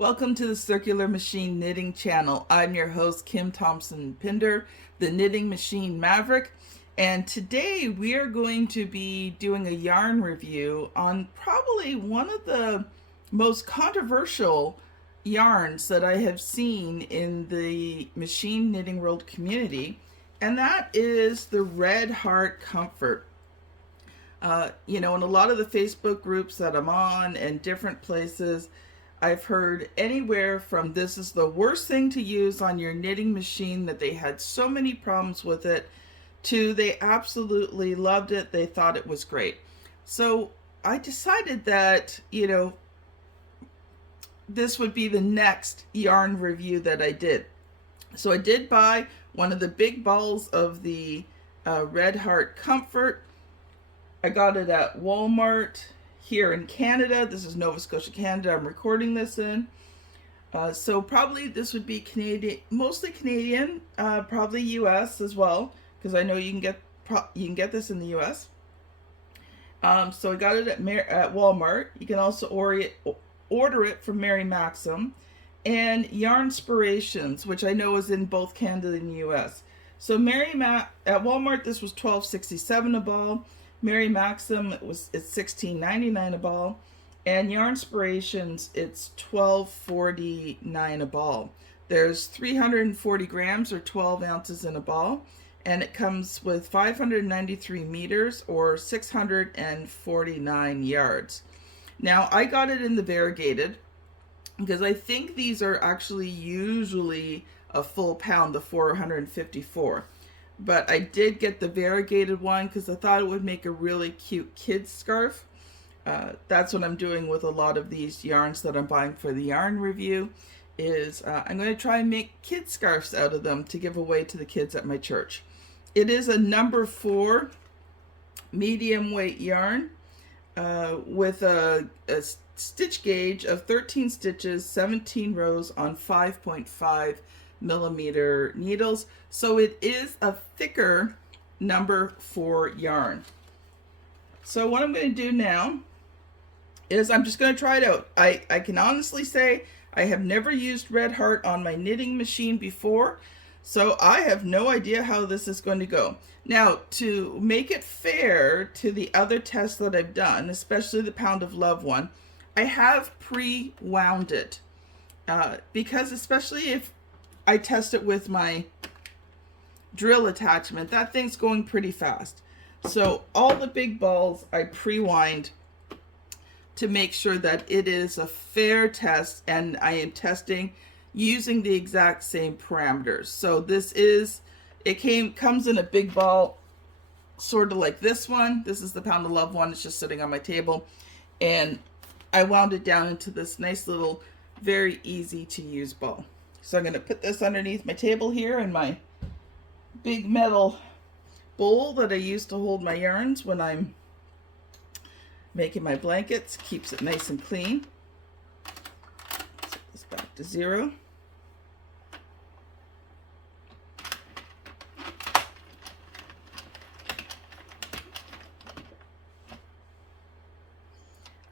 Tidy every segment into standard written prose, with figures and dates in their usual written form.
Welcome to the Circular Machine Knitting Channel. I'm your host, Kim Thompson-Pinder, the Knitting Machine Maverick, and today we are going to be doing a yarn review on probably one of the most controversial yarns that I have seen in the machine knitting world community, and that is the Red Heart Comfort. In a lot of the Facebook groups that I'm on and different places, I've heard anywhere from this is the worst thing to use on your knitting machine, that they had so many problems with it, to they absolutely loved it, they thought it was great. So I decided that, this would be the next yarn review that I did. So I did buy one of the big balls of the Red Heart Comfort. I got it at Walmart here in Canada. This is Nova Scotia, Canada, I'm recording this in. So probably this would be Canadian, mostly Canadian, probably US as well, because I know you can get this in the US. So I got it at Walmart. You can also order it from Mary Maxim, and Yarnspirations, which I know is in both Canada and US. So at Walmart, this was $12.67 a ball. Mary Maxim, it's $16.99 a ball, and Yarnspirations, it's $12.49 a ball. There's 340 grams or 12 ounces in a ball, and it comes with 593 meters or 649 yards. Now I got it in the variegated because I think these are actually usually a full pound, the 454. But I did get the variegated one because I thought it would make a really cute kid's scarf. That's what I'm doing with a lot of these yarns that I'm buying for the yarn review, is I'm going to try and make kid scarves out of them to give away to the kids at my church. It is a number 4 medium weight yarn with a stitch gauge of 13 stitches, 17 rows on 5.5 millimeter needles. So it is a thicker number 4 yarn. So what I'm going to do now is I'm just going to try it out. I can honestly say I have never used Red Heart on my knitting machine before, so I have no idea how this is going to go. Now, to make it fair to the other tests that I've done, especially the Pound of Love one, I have pre-wound it because especially if I test it with my drill attachment, that thing's going pretty fast. So all the big balls I pre-wind to make sure that it is a fair test, and I am testing using the exact same parameters. So this is, comes in a big ball, sort of like this one. This is the Pound of Love one. It's just sitting on my table, and I wound it down into this nice little, very easy to use ball. So I'm going to put this underneath my table here in my big metal bowl that I use to hold my yarns when I'm making my blankets. Keeps it nice and clean. Set this back to 0.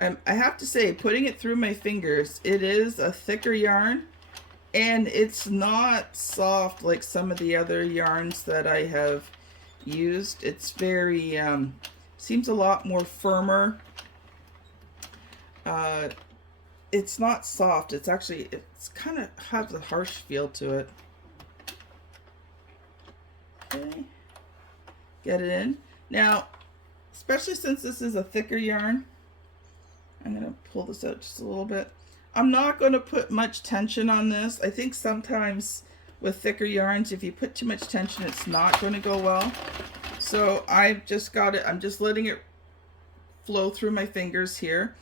I have to say, putting it through my fingers, it is a thicker yarn. And it's not soft like some of the other yarns that I have used. It's very, seems a lot more firmer. It's not soft. It's actually, it's kind of has a harsh feel to it. Okay. Get it in. Now, especially since this is a thicker yarn, I'm going to pull this out just a little bit. I'm not going to put much tension on this. I think sometimes with thicker yarns, if you put too much tension, it's not going to go well. So I've just got it, I'm just letting it flow through my fingers here.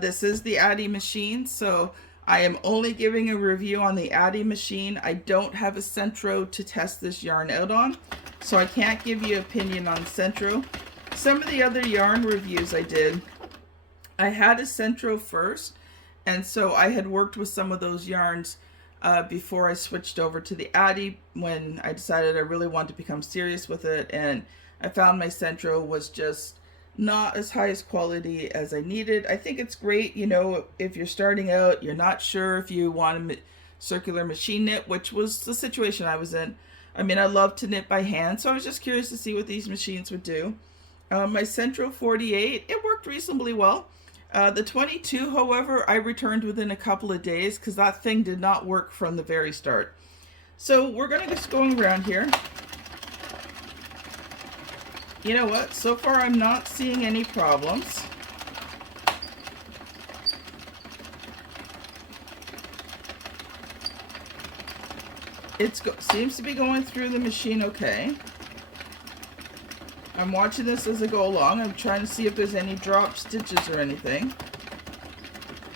This is the Addi Machine, so I am only giving a review on the Addi Machine. I don't have a Sentro to test this yarn out on, so I can't give you an opinion on Sentro. Some of the other yarn reviews I did, I had a Sentro first, and so I had worked with some of those yarns before I switched over to the Addi, when I decided I really wanted to become serious with it, and I found my Sentro was just not as high as quality as I needed. I think it's great, you know, if you're starting out, you're not sure if you want to circular machine knit, which was the situation I was in. I mean, I love to knit by hand, so I was just curious to see what these machines would do. My Centro 48, it worked reasonably well. The 22, however, I returned within a couple of days because that thing did not work from the very start. So we're going to just going around here. You know what? So far I'm not seeing any problems. It seems to be going through the machine okay. I'm watching this as I go along. I'm trying to see if there's any drop stitches or anything.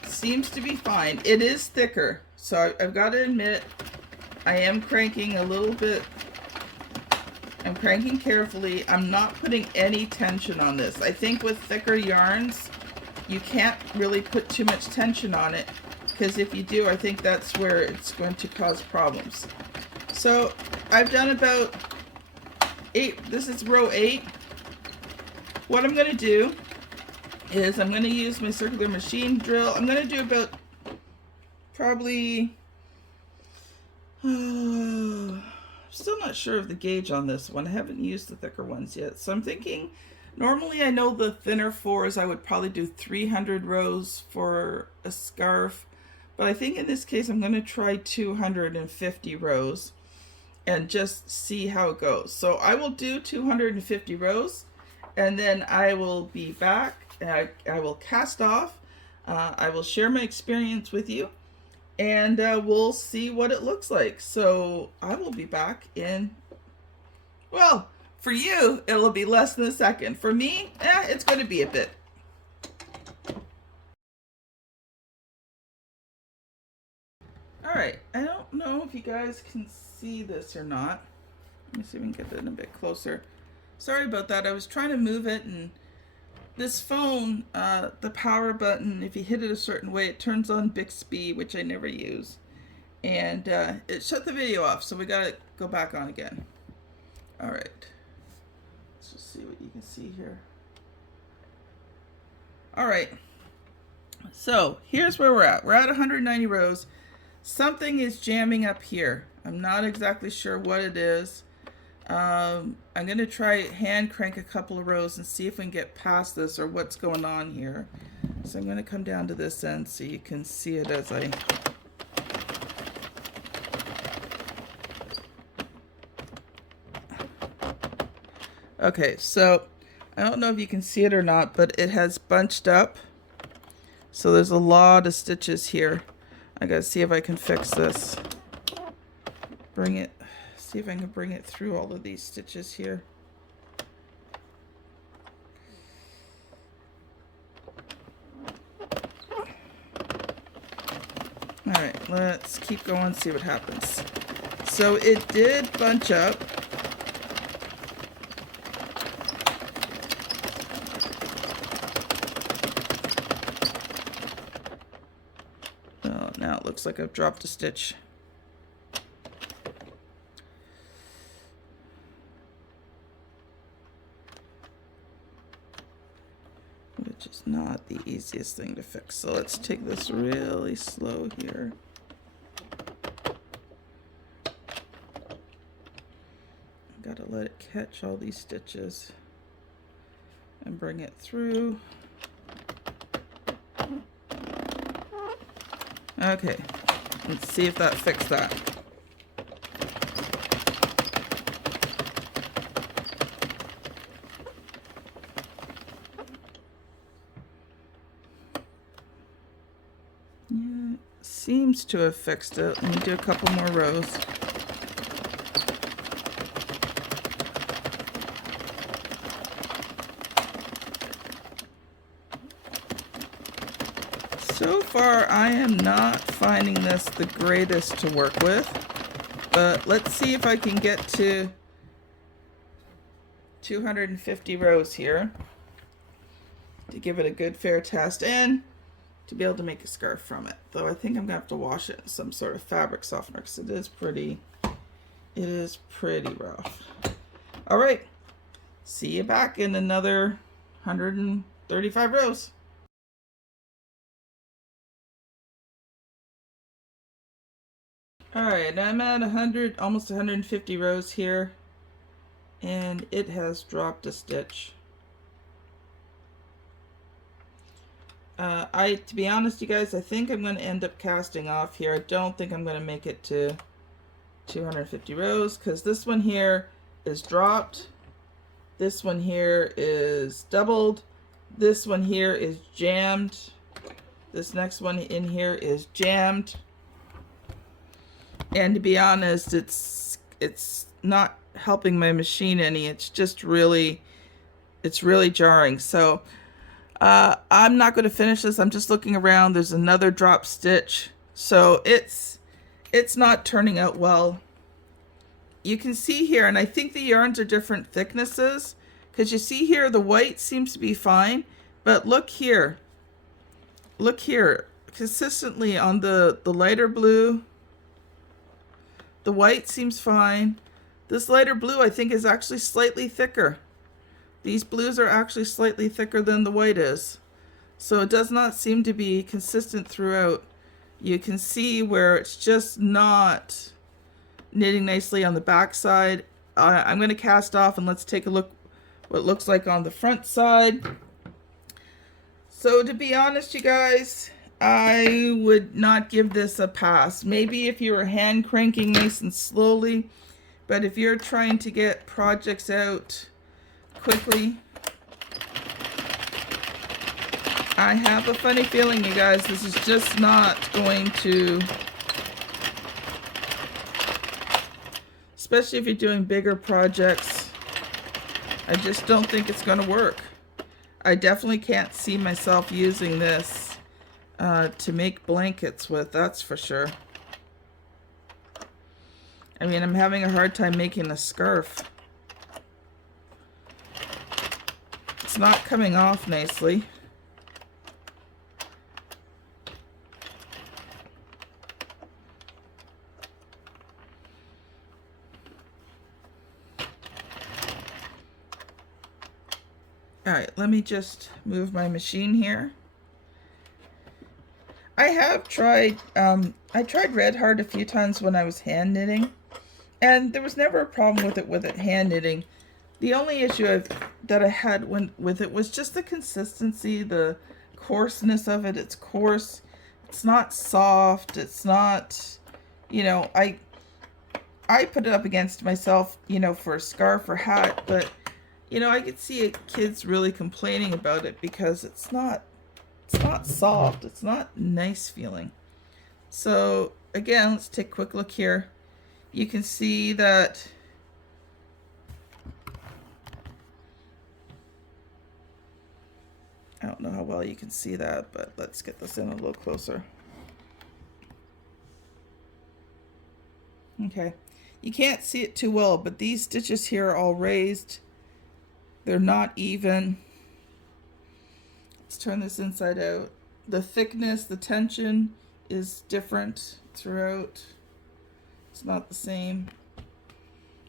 Seems to be fine. It is thicker, so I've got to admit I am cranking a little bit. I'm cranking carefully. I'm not putting any tension on this. I think with thicker yarns, you can't really put too much tension on it, because if you do, I think that's where it's going to cause problems. So I've done about 8. This is row 8. What I'm going to do is I'm going to use my circular machine drill. I'm going to do about probably still not sure of the gauge on this one. I haven't used the thicker ones yet. So I'm thinking, normally I know the thinner 4s, I would probably do 300 rows for a scarf. But I think in this case I'm going to try 250 rows and just see how it goes. So I will do 250 rows and then I will be back. I will cast off. I will share my experience with you. And we'll see what it looks like. So I will be back in, well, for you, it'll be less than a second. For me, it's going to be a bit. All right, I don't know if you guys can see this or not. Let me see if we can get it a bit closer. Sorry about that. I was trying to move it, and this phone, the power button, if you hit it a certain way, it turns on Bixby, which I never use. And it shut the video off, so we gotta go back on again. All right. Let's just see what you can see here. All right. So here's where we're at. We're at 190 rows. Something is jamming up here. I'm not exactly sure what it is. I'm going to try hand crank a couple of rows and see if we can get past this or what's going on here. So I'm going to come down to this end so you can see it as I... Okay, so I don't know if you can see it or not, but it has bunched up. So there's a lot of stitches here. I got to see if I can fix this. Bring it... See if I can bring it through all of these stitches here. All right, let's keep going, see what happens. So it did bunch up. Oh, now it looks like I've dropped a stitch. Which is not the easiest thing to fix. So let's take this really slow here. Gotta let it catch all these stitches and bring it through. Okay, let's see if that fixed that. Seems to have fixed it. Let me do a couple more rows. So far, I am not finding this the greatest to work with, but let's see if I can get to 250 rows here to give it a good fair test and to be able to make a scarf from it. Though I think I'm gonna have to wash it in some sort of fabric softener because it is pretty rough. All right, see you back in another 135 rows. Alright, I'm at 100, almost 150 rows here, and it has dropped a stitch. To be honest, you guys, I think I'm going to end up casting off here. I don't think I'm going to make it to 250 rows, because this one here is dropped. This one here is doubled. This one here is jammed. This next one in here is jammed. And to be honest, it's not helping my machine any. It's just really, it's really jarring. So I'm not going to finish this. I'm just looking around. There's another drop stitch. So it's not turning out well. You can see here, and I think the yarns are different thicknesses, because you see here the white seems to be fine, but look here. Look here. Consistently on the lighter blue, the white seems fine. This lighter blue, I think, is actually slightly thicker. These blues are actually slightly thicker than the white is. So it does not seem to be consistent throughout. You can see where it's just not knitting nicely on the back side. I'm going to cast off and let's take a look what it looks like on the front side. So to be honest, you guys, I would not give this a pass. Maybe if you were hand cranking nice and slowly, but if you're trying to get projects out quickly, I have a funny feeling, you guys, this is just not going to, especially if you're doing bigger projects, I just don't think it's going to work. I definitely can't see myself using this to make blankets with, that's for sure. I mean, I'm having a hard time making a scarf. It's not coming off nicely. Alright, let me just move my machine here. I have tried, I tried Red Heart a few times when I was hand knitting, and there was never a problem with it hand knitting. The only issue that I had with it was just the consistency, the coarseness of it. It's coarse, it's not soft, it's not, you know, I put it up against myself, you know, for a scarf or hat, but you know, I could see kids really complaining about it because it's not soft. It's not nice feeling. So again, let's take a quick look here. You can see that I don't know how well you can see that, but let's get this in a little closer. Okay, you can't see it too well, but these stitches here are all raised. They're not even. Let's turn this inside out. The thickness, the tension is different throughout. It's not the same.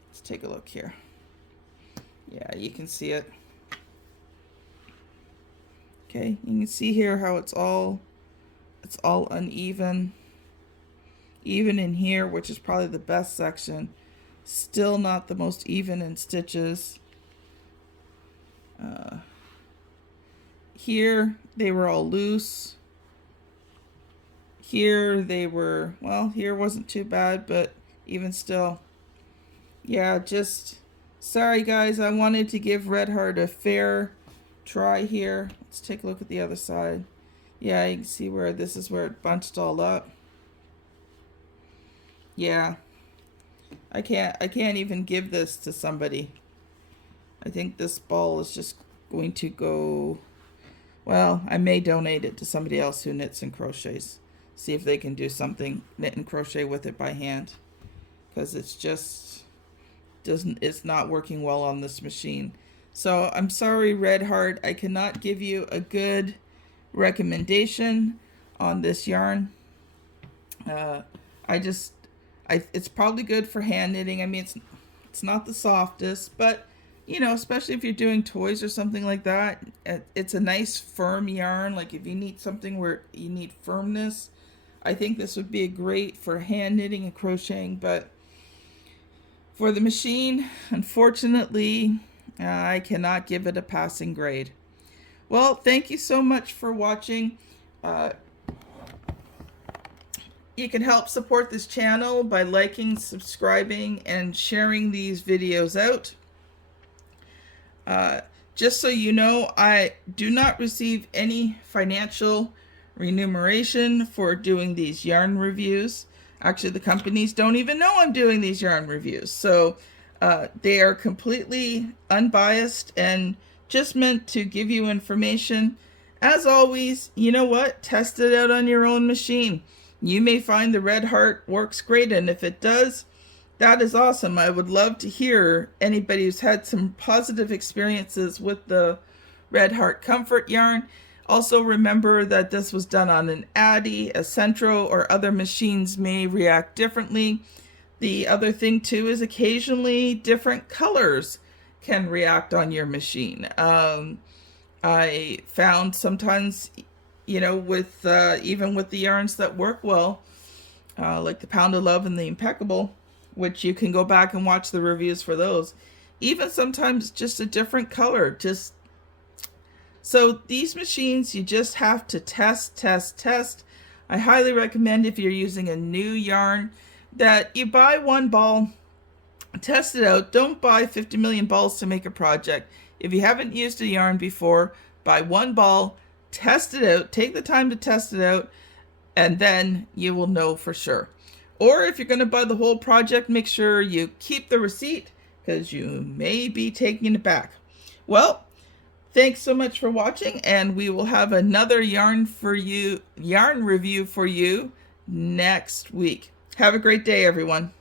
Let's take a look here. Yeah, you can see it. Okay, you can see here how it's all uneven. Even in here, which is probably the best section, still not the most even in stitches. Here they were all loose. Here they were, well, here wasn't too bad, but even still, yeah, just sorry guys, I wanted to give Red Heart a fair try here. Let's take a look at the other side. Yeah, you can see where this is where it bunched all up. Yeah, I can't even give this to somebody. I think this ball is just going to go, well, I may donate it to somebody else who knits and crochets. See if they can do something, knit and crochet with it by hand. Because it's just, it's not working well on this machine. So I'm sorry, Red Heart, I cannot give you a good recommendation on this yarn. It's probably good for hand knitting. I mean, it's not the softest, but you know, especially if you're doing toys or something like that, it's a nice firm yarn. Like if you need something where you need firmness, I think this would be a great for hand knitting and crocheting. But for the machine, unfortunately, I cannot give it a passing grade. Well, thank you so much for watching. You can help support this channel by liking, subscribing, and sharing these videos out. Just so you know, I do not receive any financial remuneration for doing these yarn reviews. Actually, the companies don't even know I'm doing these yarn reviews. So they are completely unbiased and just meant to give you information. As always, you know what? Test it out on your own machine. You may find the Red Heart works great, and if it does, that is awesome. I would love to hear anybody who's had some positive experiences with the Red Heart Comfort yarn. Also remember that this was done on an Addi, a Sentro, or other machines may react differently. The other thing too is occasionally different colors can react on your machine. I found sometimes, you know, with even with the yarns that work well, like the Pound of Love and the Impeccable, which you can go back and watch the reviews for those. Even sometimes just a different color. So these machines, you just have to test. I highly recommend if you're using a new yarn that you buy one ball, test it out. Don't buy 50 million balls to make a project. If you haven't used a yarn before, buy one ball, test it out, take the time to test it out, and then you will know for sure. Or if you're going to buy the whole project, make sure you keep the receipt because you may be taking it back. Well, thanks so much for watching, and we will have another yarn review for you next week. Have a great day, everyone.